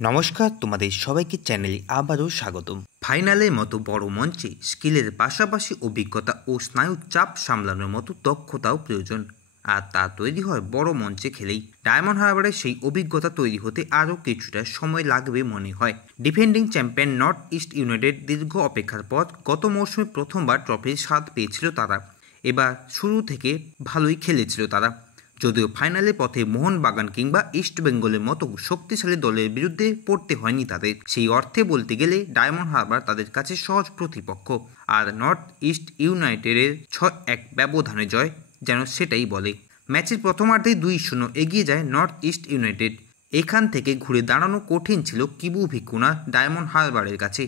নমস্কার, তোমাদের সবাইকে চ্যানেলে আবারও স্বাগতম। ফাইনালের মতো বড় মঞ্চে স্কিলের পাশাপাশি অভিজ্ঞতা ও স্নায়ু চাপ সামলানোর মতো দক্ষতাও প্রয়োজন, আর তা তৈরি হয় বড় মঞ্চে খেলেই। ডায়মন্ড হারবারের সেই অভিজ্ঞতা তৈরি হতে আরও কিছুটা সময় লাগবে মনে হয়। Defending champion north east United দীর্ঘ অপেক্ষার পর গত মৌসুমে প্রথমবার ট্রফির স্বাদ পেয়েছিল তারা। এবার শুরু থেকে ভালোই খেলেছিল তারা, যদিও ফাইনালের পথে মোহনবাগান কিংবা ইস্টবেঙ্গলের মতো শক্তিশালী দলের বিরুদ্ধে পড়তে হয়নি তাদের। সেই অর্থে বলতে গেলে ডায়মন্ড হারবার তাদের কাছে সহজ প্রতিপক্ষ, আর নর্থ ইস্ট ইউনাইটেডের 6-1 ব্যবধানে জয় যেন সেটাই বলে। ম্যাচের প্রথমার্ধেই 2-0 এগিয়ে যায় নর্থ ইস্ট ইউনাইটেড। এখান থেকে ঘুরে দাঁড়ানো কঠিন ছিল কিবু ভিকুনা ডায়মন্ড হারবারের কাছে।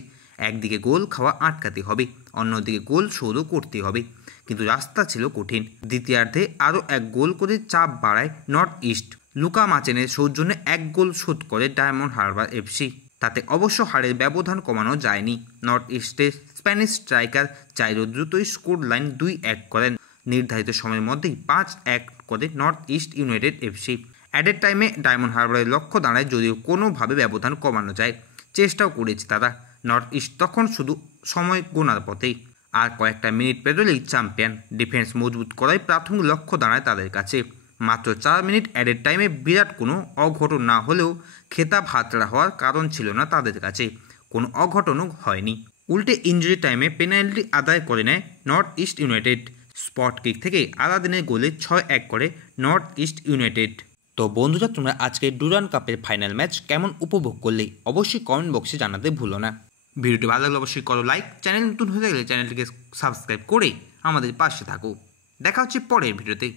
একদিকে গোল খাওয়া আটকাতে হবে, অন্যদিকে গোল শোধও করতে হবে, কিন্তু রাস্তা ছিল কঠিন। দ্বিতীয়ার্ধে আরও এক গোল করে চাপ বাড়ায় নর্থ ইস্ট। লুকা মাচেনের সৌজন্যে এক গোল শোধ করে ডায়মন্ড হারবার এফসি। তাতে অবশ্য হারের ব্যবধান কমানো যায়নি। নর্থ ইস্টের স্প্যানিশ স্ট্রাইকার জাইরো দ্রুতই স্কোর লাইন 2-1 করেন। নির্ধারিত সময়ের মধ্যেই 5-1 করে north east United FC. Added টাইমে ডায়মন্ড হারবারের লক্ষ্য দাঁড়ায়, যদিও কোনোভাবে ব্যবধান কমানো যায় চেষ্টাও করেছে তারা। নর্থ ইস্ট তখন শুধু সময় গোনার পথেই। আর কয়েকটা মিনিট পেরোলেই চ্যাম্পিয়ন। ডিফেন্স মজবুত করাই প্রাথমিক লক্ষ্য দাঁড়ায় তাদের কাছে। মাত্র 4 মিনিট অ্যাডেড টাইমে বিরাট কোনো অঘটন না হলেও খেতাব হাতড়া হওয়ার কারণ ছিল না তাদের কাছে। কোনো অঘটনও হয়নি, উল্টে ইনজুরি টাইমে পেনাল্টি আদায় করে নেয় north east United. Spot kick থেকে আলাদিনের গোলে 6-1 করে নর্থ ইস্ট ইউনাইটেড। তো বন্ধুরা, তোমরা আজকে ডুরান্ড কাপের ফাইনাল ম্যাচ কেমন উপভোগ করলে অবশ্যই কমেন্ট বক্সে জানাতে ভুলো না। ভিডিওটি ভালো লাগলে অবশ্যই করো লাইক, চ্যানেল নতুন হয়ে গেলে চ্যানেলটিকে সাবস্ক্রাইব করে আমাদের পাশে থাকো। দেখা হচ্ছে পরের ভিডিওতে।